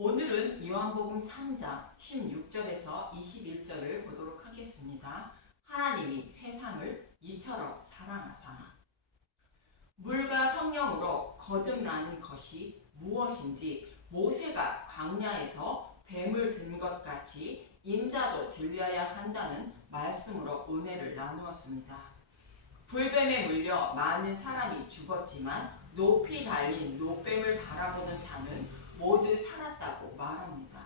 오늘은 요한복음 3장 16절에서 21절을 보도록 하겠습니다. 하나님이 세상을 이처럼 사랑하사. 물과 성령으로 거듭나는 것이 무엇인지 모세가 광야에서 뱀을 든 것 같이 인자도 들려야 한다는 말씀으로 은혜를 나누었습니다. 불뱀에 물려 많은 사람이 죽었지만 높이 달린 노뱀을 바라보는 자는 모두 살았다고 말합니다.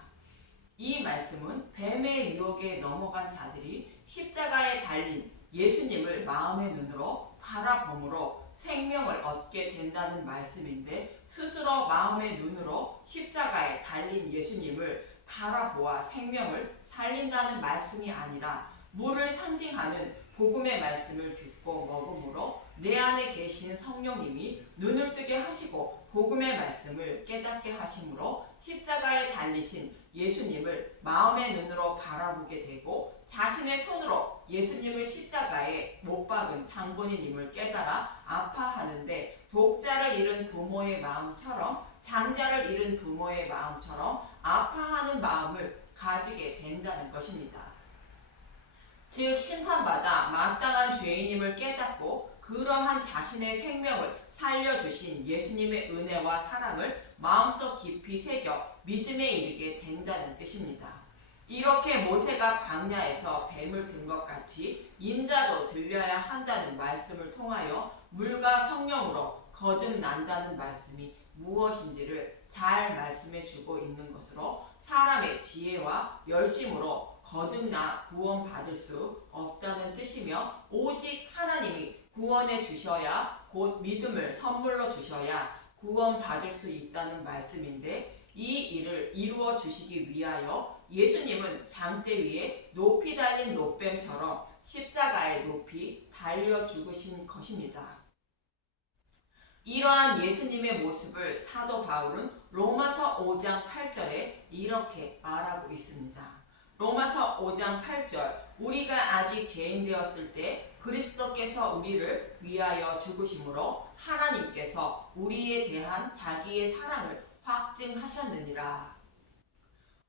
이 말씀은 뱀의 유혹에 넘어간 자들이 십자가에 달린 예수님을 마음의 눈으로 바라봄으로 생명을 얻게 된다는 말씀인데, 스스로 마음의 눈으로 십자가에 달린 예수님을 바라보아 생명을 살린다는 말씀이 아니라 물을 상징하는 복음의 말씀을 듣고 먹음으로 내 안에 계신 성령님이 눈을 뜨게 하시고 복음의 말씀을 깨닫게 하심으로 십자가에 달리신 예수님을 마음의 눈으로 바라보게 되고, 자신의 손으로 예수님을 십자가에 못 박은 장본인임을 깨달아 아파하는데, 독자를 잃은 부모의 마음처럼, 장자를 잃은 부모의 마음처럼 아파하는 마음을 가지게 된다는 것입니다. 즉 심판받아 마땅한 죄인임을 깨닫고 그러한 자신의 생명을 살려주신 예수님의 은혜와 사랑을 마음속 깊이 새겨 믿음에 이르게 된다는 뜻입니다. 이렇게 모세가 광야에서 뱀을 든 것 같이 인자도 들려야 한다는 말씀을 통하여 물과 성령으로 거듭난다는 말씀이 무엇인지를 잘 말씀해 주고 있는 것으로, 사람의 지혜와 열심으로 거듭나 구원받을 수 없다는 뜻이며, 오직 하나님이 구원해 주셔야, 곧 믿음을 선물로 주셔야 구원받을 수 있다는 말씀인데, 이 일을 이루어 주시기 위하여 예수님은 장대 위에 높이 달린 노뱀처럼 십자가에 높이 달려 죽으신 것입니다. 이러한 예수님의 모습을 사도 바울은 로마서 5장 8절에 이렇게 말하고 있습니다. 로마서 5장 8절, 우리가 아직 죄인 되었을 때 그리스도께서 우리를 위하여 죽으심으로 하나님께서 우리에 대한 자기의 사랑을 확증하셨느니라.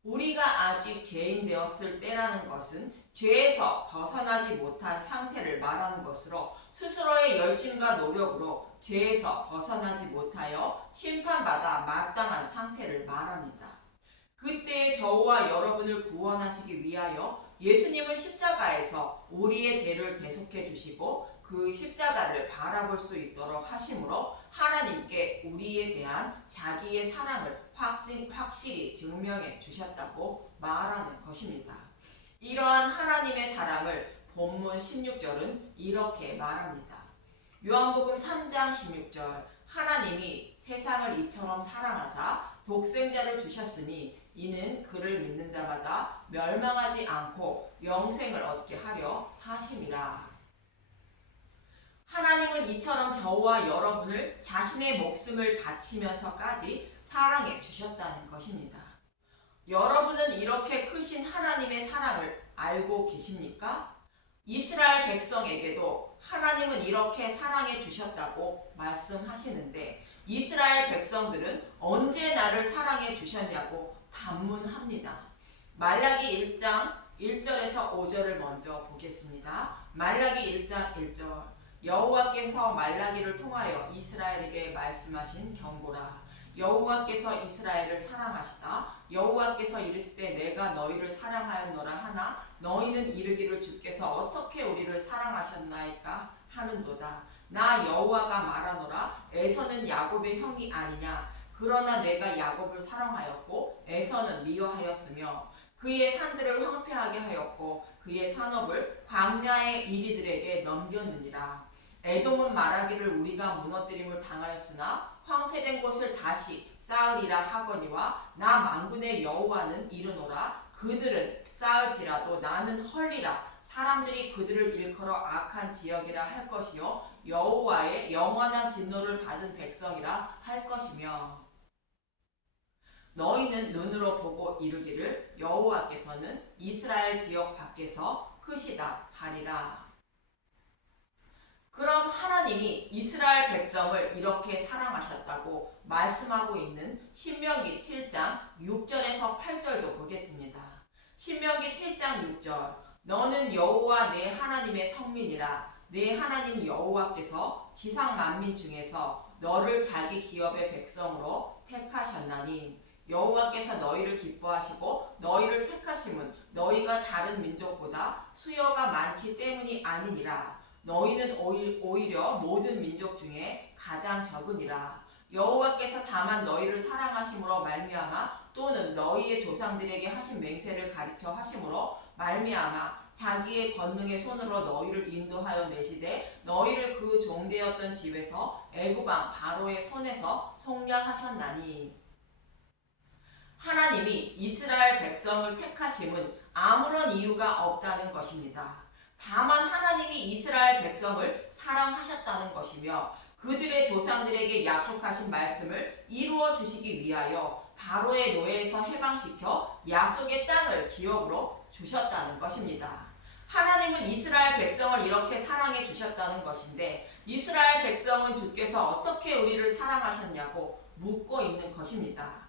우리가 아직 죄인 되었을 때라는 것은 죄에서 벗어나지 못한 상태를 말하는 것으로, 스스로의 열심과 노력으로 죄에서 벗어나지 못하여 심판받아 마땅한 상태를 말합니다. 그때의 저와 여러분을 구원하시기 위하여 예수님은 십자가에서 우리의 죄를 대속해 주시고 그 십자가를 바라볼 수 있도록 하심으로 하나님께 우리에 대한 자기의 사랑을 확실히 증명해 주셨다고 말하는 것입니다. 이러한 하나님의 사랑을 본문 16절은 이렇게 말합니다. 요한복음 3장 16절, 하나님이 세상을 이처럼 사랑하사 독생자를 주셨으니 이는 그를 믿는 자마다 멸망하지 않고 영생을 얻게 하려 하심이라. 하나님은 이처럼 저와 여러분을 자신의 목숨을 바치면서까지 사랑해 주셨다는 것입니다. 여러분은 이렇게 크신 하나님의 사랑을 알고 계십니까? 이스라엘 백성에게도 하나님은 이렇게 사랑해 주셨다고 말씀하시는데, 이스라엘 백성들은 언제 나를 사랑해 주셨냐고 반문합니다. 말라기 1장 1절에서 5절을 먼저 보겠습니다. 말라기 1장 1절, 여호와께서 말라기를 통하여 이스라엘에게 말씀하신 경고라. 여호와께서 이스라엘을 사랑하시다. 여호와께서 이르시되 내가 너희를 사랑하였노라 하나 너희는 이르기를 주께서 어떻게 우리를 사랑하셨나이까 하는도다. 나 여호와가 말하노라. 에서는 야곱의 형이 아니냐. 그러나 내가 야곱을 사랑하였고 에서는 미워하였으며 그의 산들을 황폐하게 하였고 그의 산업을 광야의 이리들에게 넘겼느니라. 에돔은 말하기를 우리가 무너뜨림을 당하였으나 황폐된 곳을 다시 쌓으리라 하거니와 나 만군의 여호와는 이르노라. 그들은 쌓을지라도 나는 헐리라. 사람들이 그들을 일컬어 악한 지역이라 할 것이요 여호와의 영원한 진노를 받은 백성이라 할 것이며, 너희는 눈으로 보고 이르기를 여호와께서는 이스라엘 지역 밖에서 크시다 하리라. 그럼 하나님이 이스라엘 백성을 이렇게 사랑하셨다고 말씀하고 있는 신명기 7장 6절에서 8절도 보겠습니다. 신명기 7장 6절 너는 여호와 내 하나님의 성민이라 내 하나님 여호와께서 지상 만민 중에서 너를 자기 기업의 백성으로 택하셨나니 여호와께서 너희를 기뻐하시고 너희를 택하심은 너희가 다른 민족보다 수요가 많기 때문이 아니니라. 너희는 오히려 모든 민족 중에 가장 적으니라. 여호와께서 다만 너희를 사랑하심으로 말미암아 또는 너희의 조상들에게 하신 맹세를 가리켜 하심으로 말미암아 자기의 권능의 손으로 너희를 인도하여 내시되 너희를 그 종되었던 집에서 애굽 왕 바로의 손에서 속량하셨나니. 하나님이 이스라엘 백성을 택하심은 아무런 이유가 없다는 것입니다. 다만 하나님이 이스라엘 백성을 사랑하셨다는 것이며 그들의 조상들에게 약속하신 말씀을 이루어 주시기 위하여 바로의 노예에서 해방시켜 약속의 땅을 기업으로 주셨다는 것입니다. 하나님은 이스라엘 백성을 이렇게 사랑해 주셨다는 것인데 이스라엘 백성은 주께서 어떻게 우리를 사랑하셨냐고 묻고 있는 것입니다.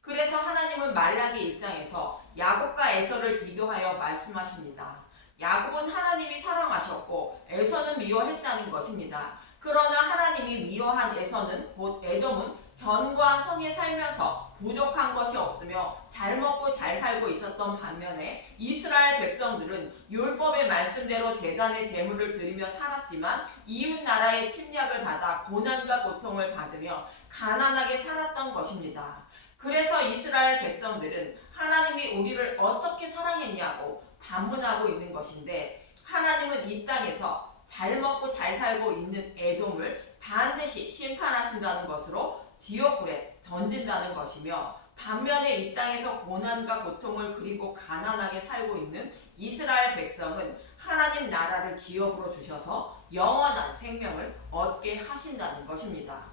그래서 하나님은 말라기 1장에서 야곱과 에서를 비교하여 말씀하십니다. 야곱은 하나님이 사랑하셨고 에서는 미워했다는 것입니다. 그러나 하나님이 미워한 에서는 곧 에돔은 견고한 성에 살면서 부족한 것이 없으며 잘 먹고 잘 살고 있었던 반면에 이스라엘 백성들은 율법의 말씀대로 제단의 제물을 드리며 살았지만 이웃 나라의 침략을 받아 고난과 고통을 받으며 가난하게 살았던 것입니다. 그래서 이스라엘 백성들은 하나님이 우리를 어떻게 사랑했냐고 반문하고 있는 것인데 하나님은 이 땅에서 잘 먹고 잘 살고 있는 에돔을 반드시 심판하신다는 것으로 지옥불에 던진다는 것이며 반면에 이 땅에서 고난과 고통을 그리고 가난하게 살고 있는 이스라엘 백성은 하나님 나라를 기업으로 주셔서 영원한 생명을 얻게 하신다는 것입니다.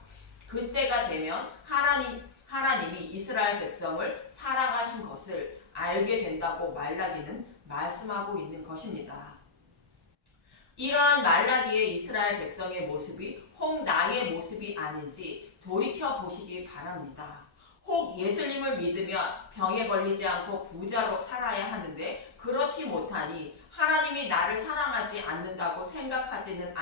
그때가 되면 하나님이 이스라엘 백성을 사랑하신 것을 알게 된다고 말라기는 말씀하고 있는 것입니다. 이러한 말라기의 이스라엘 백성의 모습이 혹 나의 모습이 아닌지 돌이켜 보시기 바랍니다. 혹 예수님을 믿으면 병에 걸리지 않고 부자로 살아야 하는데 그렇지 못하니 하나님이 나를 사랑하지 않는다고 생각하지는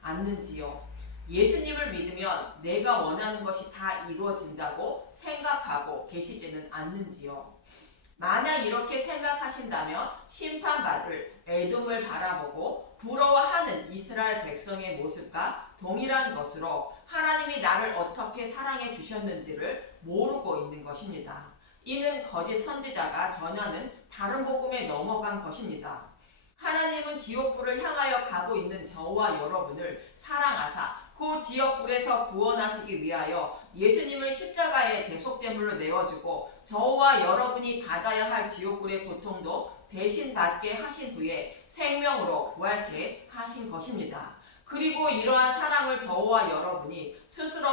않는지요. 예수님을 믿으면 내가 원하는 것이 다 이루어진다고 생각하고 계시지는 않는지요. 만약 이렇게 생각하신다면 심판받을 에돔을 바라보고 부러워하는 이스라엘 백성의 모습과 동일한 것으로 하나님이 나를 어떻게 사랑해 주셨는지를 모르고 있는 것입니다. 이는 거짓 선지자가 전하는 다른 복음에 넘어간 것입니다. 하나님은 지옥불을 향하여 가고 있는 저와 여러분을 사랑하사 그 지옥불에서 구원하시기 위하여 예수님을 십자가의 대속제물로 내어주고 저와 여러분이 받아야 할 지옥불의 고통도 대신 받게 하신 후에 생명으로 부활케 하신 것입니다. 그리고 이러한 사랑을 저와 여러분이 스스로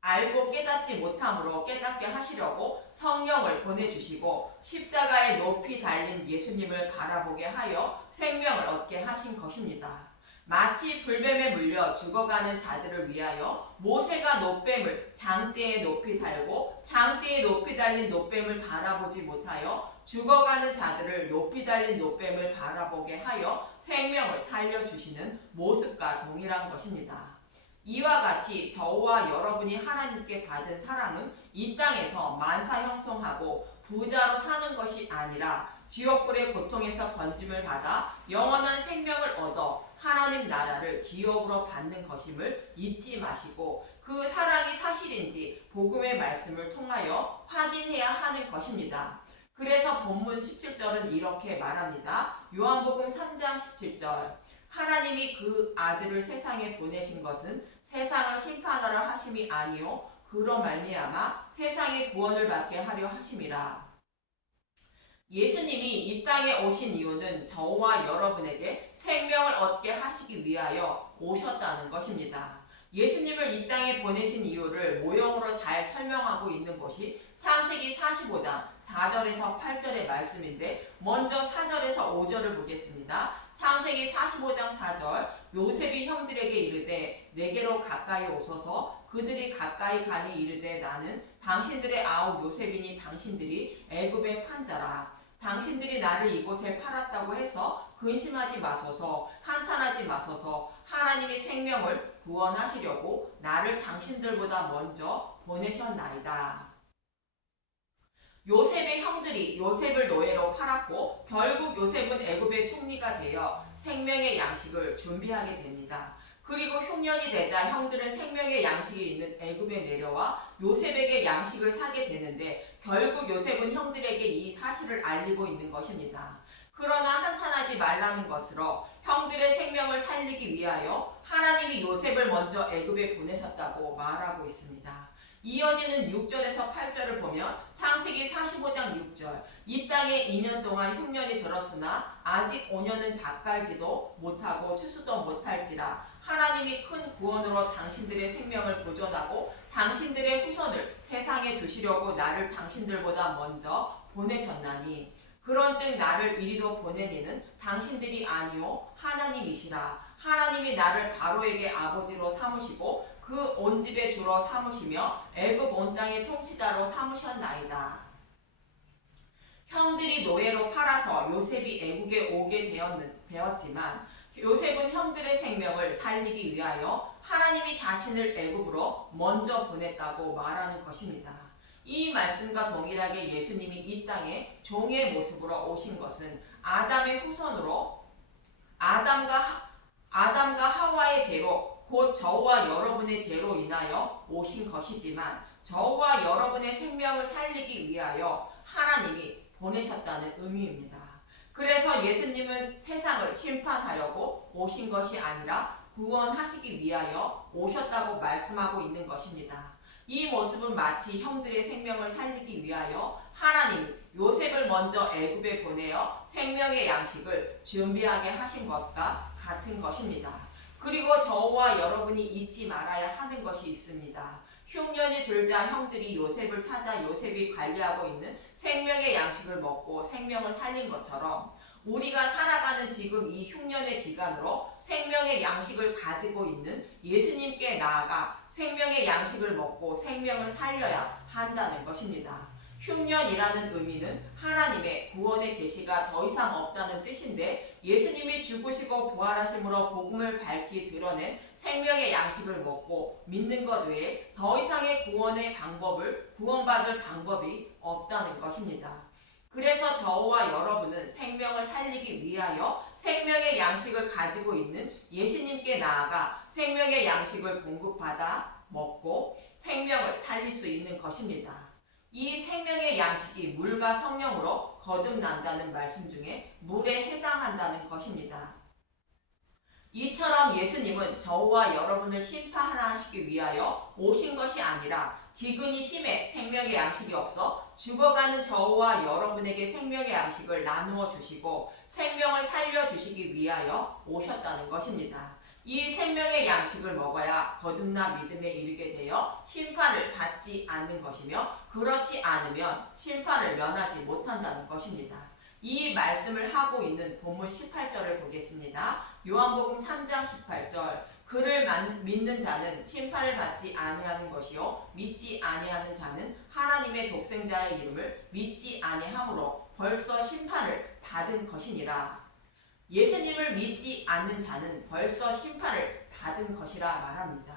알고 깨닫지 못함으로 깨닫게 하시려고 성령을 보내주시고 십자가에 높이 달린 예수님을 바라보게 하여 생명을 얻게 하신 것입니다. 마치 불뱀에 물려 죽어가는 자들을 위하여 모세가 놋뱀을 장대에 높이 달고 장대에 높이 달린 놋뱀을 바라보지 못하여 죽어가는 자들을 높이 달린 놋뱀을 바라보게 하여 생명을 살려주시는 모습과 동일한 것입니다. 이와 같이 저와 여러분이 하나님께 받은 사랑은 이 땅에서 만사형통하고 부자로 사는 것이 아니라 지옥불의 고통에서 건짐을 받아 영원한 생명을 얻어 하나님 나라를 기업으로 받는 것임을 잊지 마시고 그 사랑이 사실인지 복음의 말씀을 통하여 확인해야 하는 것입니다. 그래서 본문 17절은 이렇게 말합니다. 요한복음 3장 17절 하나님이 그 아들을 세상에 보내신 것은 세상을 심판하려 하심이 아니요 그로 말미암아 세상의 구원을 받게 하려 하심이라. 예수님이 이 땅에 오신 이유는 저와 여러분에게 생명을 얻게 하시기 위하여 오셨다는 것입니다. 예수님을 이 땅에 보내신 이유를 모형으로 잘 설명하고 있는 것이 창세기 45장 4절에서 8절의 말씀인데 먼저 4절에서 5절을 보겠습니다. 창세기 45장 4절 요셉이 형들에게 이르되 내게로 가까이 오소서. 그들이 가까이 가니 이르되 나는 당신들의 아우 요셉이니 당신들이 애굽의 판자라. 당신들이 나를 이곳에 팔았다고 해서 근심하지 마소서. 한탄하지 마소서. 하나님이 생명을 구원하시려고 나를 당신들보다 먼저 보내셨나이다. 요셉의 형들이 요셉을 노예로 팔았고 결국 요셉은 애굽의 총리가 되어 생명의 양식을 준비하게 됩니다. 그리고 흉년이 되자 형들은 생명의 양식이 있는 애굽에 내려와 요셉에게 양식을 사게 되는데 결국 요셉은 형들에게 이 사실을 알리고 있는 것입니다. 그러나 한탄하지 말라는 것으로 형들의 생명을 살리기 위하여 하나님이 요셉을 먼저 애굽에 보내셨다고 말하고 있습니다. 이어지는 6절에서 8절을 보면 창세기 45장 6절 이 땅에 2년 동안 흉년이 들었으나 아직 5년은 밭갈지도 못하고 추수도 못할지라 하나님이 큰 구원으로 당신들의 생명을 보존하고 당신들의 후손을 세상에 두시려고 나를 당신들보다 먼저 보내셨나니 그런즉 나를 이리로 보내니는 당신들이 아니요 하나님이시라. 하나님이 나를 바로에게 아버지로 삼으시고 그 온 집의 주로 삼으시며 애굽 온 땅의 통치자로 삼으셨나이다. 형들이 노예로 팔아서 요셉이 애국에 오게 되었지만 요셉은 형들의 생명을 살리기 위하여 하나님이 자신을 애굽으로 먼저 보냈다고 말하는 것입니다. 이 말씀과 동일하게 예수님이 이 땅에 종의 모습으로 오신 것은 아담의 후손으로 아담과 하와의 죄로 곧 저와 여러분의 죄로 인하여 오신 것이지만 저와 여러분의 생명을 살리기 위하여 하나님이 보내셨다는 의미입니다. 그래서 예수님은 세상을 심판하려고 오신 것이 아니라 구원하시기 위하여 오셨다고 말씀하고 있는 것입니다. 이 모습은 마치 형들의 생명을 살리기 위하여 하나님이 요셉을 먼저 애굽에 보내어 생명의 양식을 준비하게 하신 것과 같은 것입니다. 그리고 저와 여러분이 잊지 말아야 하는 것이 있습니다. 흉년이 들자 형들이 요셉을 찾아 요셉이 관리하고 있는 생명의 양식을 먹고 생명을 살린 것처럼 우리가 살아가는 지금 이 흉년의 기간으로 생명의 양식을 가지고 있는 예수님께 나아가 생명의 양식을 먹고 생명을 살려야 한다는 것입니다. 흉년이라는 의미는 하나님의 구원의 계시가 더 이상 없다는 뜻인데 예수님이 죽으시고 부활하심으로 복음을 밝히 드러낸 생명의 양식을 먹고 믿는 것 외에 더 이상의 구원받을 방법이 없다는 것입니다. 그래서 저와 여러분은 생명을 살리기 위하여 생명의 양식을 가지고 있는 예수님께 나아가 생명의 양식을 공급받아 먹고 생명을 살릴 수 있는 것입니다. 이 생명의 양식이 물과 성령으로 거듭난다는 말씀 중에 물에 해당한다는 것입니다. 이처럼 예수님은 저와 여러분을 심판하시기 위하여 오신 것이 아니라 기근이 심해 생명의 양식이 없어 죽어가는 저와 여러분에게 생명의 양식을 나누어 주시고 생명을 살려주시기 위하여 오셨다는 것입니다. 이 생명의 양식을 먹어야 거듭나 믿음에 이르게 되어 심판을 받지 않는 것이며 그렇지 않으면 심판을 면하지 못한다는 것입니다. 이 말씀을 하고 있는 본문 18절을 보겠습니다. 요한복음 3장 18절 그를 믿는 자는 심판을 받지 아니하는 것이요 믿지 아니하는 자는 하나님의 독생자의 이름을 믿지 아니하므로 벌써 심판을 받은 것이니라. 예수님을 믿지 않는 자는 벌써 심판을 받은 것이라 말합니다.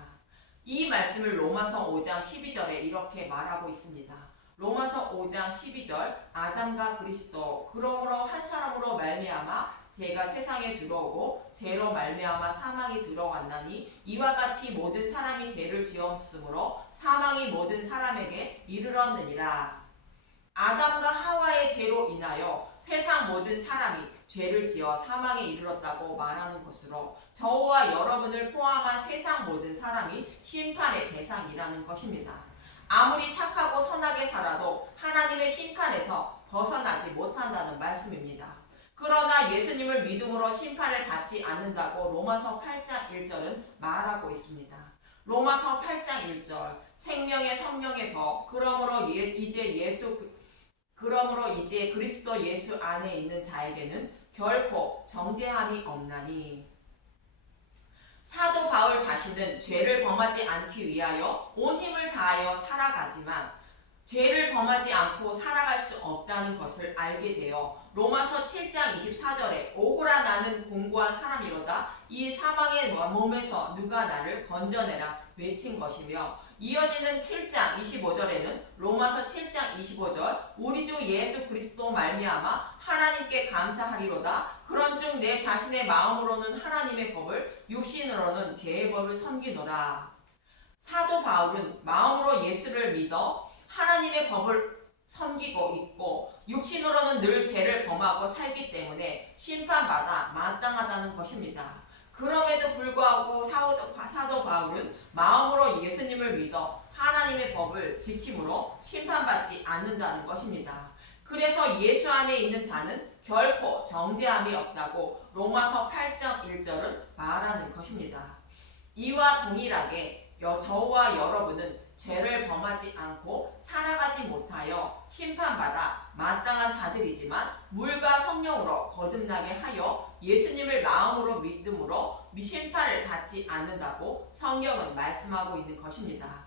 이 말씀을 로마서 5장 12절에 이렇게 말하고 있습니다. 로마서 5장 12절 아담과 그리스도 그러므로 한 사람으로 말미암아 죄가 세상에 들어오고 죄로 말미암아 사망이 들어왔나니 이와 같이 모든 사람이 죄를 지었으므로 사망이 모든 사람에게 이르렀느니라. 아담과 하와의 죄로 인하여 세상 모든 사람이 죄를 지어 사망에 이르렀다고 말하는 것으로 저와 여러분을 포함한 세상 모든 사람이 심판의 대상이라는 것입니다. 아무리 착하고 선하게 살아도 하나님의 심판에서 벗어나지 못한다는 말씀입니다. 그러나 예수님을 믿음으로 심판을 받지 않는다고 로마서 8장 1절은 말하고 있습니다. 로마서 8장 1절 생명의 성령의 법 그러므로 이제 그리스도 예수 안에 있는 자에게는 결코 정죄함이 없나니 사도 바울 자신은 죄를 범하지 않기 위하여 온 힘을 다하여 살아가지만 죄를 범하지 않고 살아갈 수 없다는 것을 알게 되어 로마서 7장 24절에 오호라 나는 공고한 사람이로다 이 사망의 몸에서 누가 나를 건져내라 외친 것이며, 이어지는 7장 25절에는 로마서 7장 25절 우리 주 예수 그리스도 말미암아 하나님께 감사하리로다 그런즉 내 자신의 마음으로는 하나님의 법을 육신으로는 죄의 법을 섬기노라. 사도 바울은 마음으로 예수를 믿어 하나님의 법을 섬기고 있고 육신으로는 늘 죄를 범하고 살기 때문에 심판받아 마땅하다는 것입니다. 그럼에도 불구하고 사도 바울은 마음으로 예수님을 믿어 하나님의 법을 지킴으로 심판받지 않는다는 것입니다. 그래서 예수 안에 있는 자는 결코 정죄함이 없다고 로마서 8장 1절은 말하는 것입니다. 이와 동일하게 저와 여러분은 죄를 범하지 않고 살아가지 못하여 심판받아 마땅한 자들이지만 물과 성령으로 거듭나게 하여 예수님을 마음으로 믿음으로 심판을 받지 않는다고 성경은 말씀하고 있는 것입니다.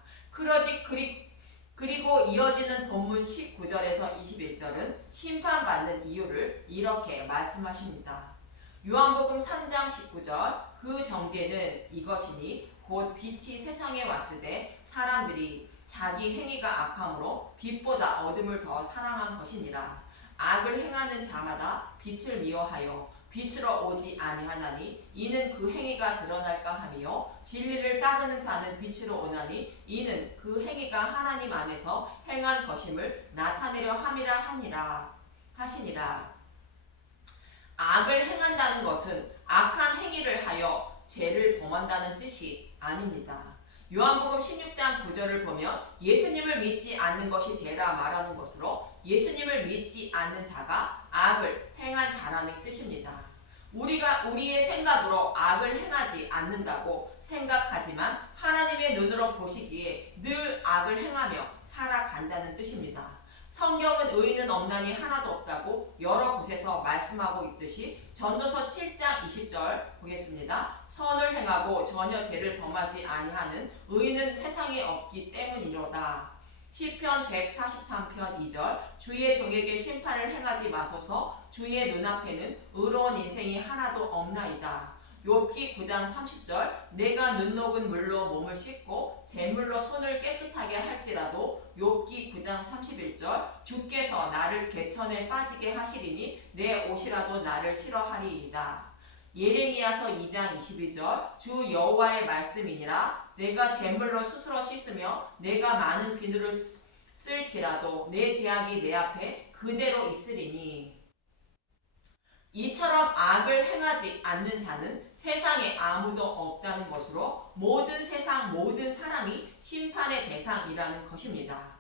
그리고 이어지는 본문 19절에서 21절은 심판받는 이유를 이렇게 말씀하십니다. 요한복음 3장 19절 그 정죄는 이것이니 곧 빛이 세상에 왔을 때 사람들이 자기 행위가 악함으로 빛보다 어둠을 더 사랑한 것이니라. 악을 행하는 자마다 빛을 미워하여 빛으로 오지 아니하나니 이는 그 행위가 드러날까 하며 진리를 따르는 자는 빛으로 오나니 이는 그 행위가 하나님 안에서 행한 것임을 나타내려 함이라 하시니라. 악을 행한다는 것은 악한 행위를 하여 죄를 범한다는 뜻이 아닙니다. 요한복음 16장 9절을 보면 예수님을 믿지 않는 것이 죄라 말하는 것으로 예수님을 믿지 않는 자가 악을 행한 자라는 뜻입니다. 우리가 우리의 생각으로 악을 행하지 않는다고 생각하지만 하나님의 눈으로 보시기에 늘 악을 행하며 살아간다는 뜻입니다. 성경은 의인은 없나니 하나도 없다고 여러 곳에서 말씀하고 있듯이 전도서 7장 20절 보겠습니다. 선을 행하고 전혀 죄를 범하지 아니하는 의인은 세상에 없기 때문이로다. 시편 143편 2절 주의 종에게 심판을 행하지 마소서 주의 눈앞에는 의로운 인생이 하나도 없나이다. 욥기 9장 30절 내가 눈 녹은 물로 몸을 씻고 잿물로 손을 깨끗하게 할지라도 욥기 9장 31절 주께서 나를 개천에 빠지게 하시리니 내 옷이라도 나를 싫어하리이다. 예레미야서 2장 22절 주 여호와의 말씀이니라 내가 잿물로 스스로 씻으며 내가 많은 비누를 쓸지라도 내 제약이 내 앞에 그대로 있으리니. 이처럼 악을 행하지 않는 자는 세상에 아무도 없다는 것으로 모든 세상 모든 사람이 심판의 대상이라는 것입니다.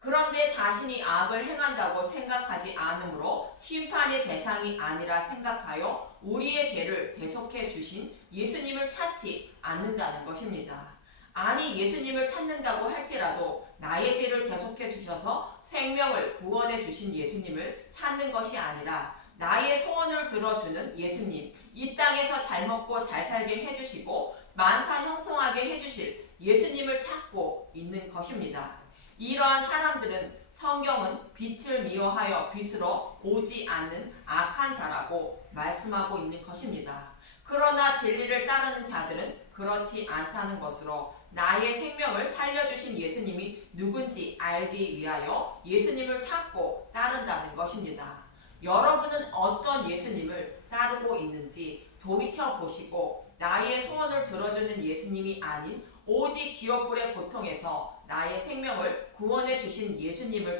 그런데 자신이 악을 행한다고 생각하지 않으므로 심판의 대상이 아니라 생각하여 우리의 죄를 대속해 주신 예수님을 찾지 않는다는 것입니다. 아니 예수님을 찾는다고 할지라도 나의 죄를 대속해 주셔서 생명을 구원해 주신 예수님을 찾는 것이 아니라 나의 소원을 들어주는 예수님, 이 땅에서 잘 먹고 잘 살게 해주시고 만사 형통하게 해주실 예수님을 찾고 있는 것입니다. 이러한 사람들은 성경은 빛을 미워하여 빛으로 오지 않는 악한 자라고 말씀하고 있는 것입니다. 그러나 진리를 따르는 자들은 그렇지 않다는 것으로 나의 생명을 살려주신 예수님이 누군지 알기 위하여 예수님을 찾고 따른다는 것입니다. 여러분은 어떤 예수님을 따르고 있는지 돌이켜보시고 나의 소원을 들어주는 예수님이 아닌 오직 지옥불의 고통에서 나의 생명을 구원해 주신 예수님을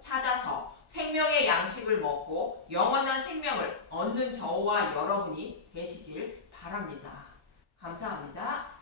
찾아서 생명의 양식을 먹고 영원한 생명을 얻는 저와 여러분이 되시길 바랍니다. 감사합니다.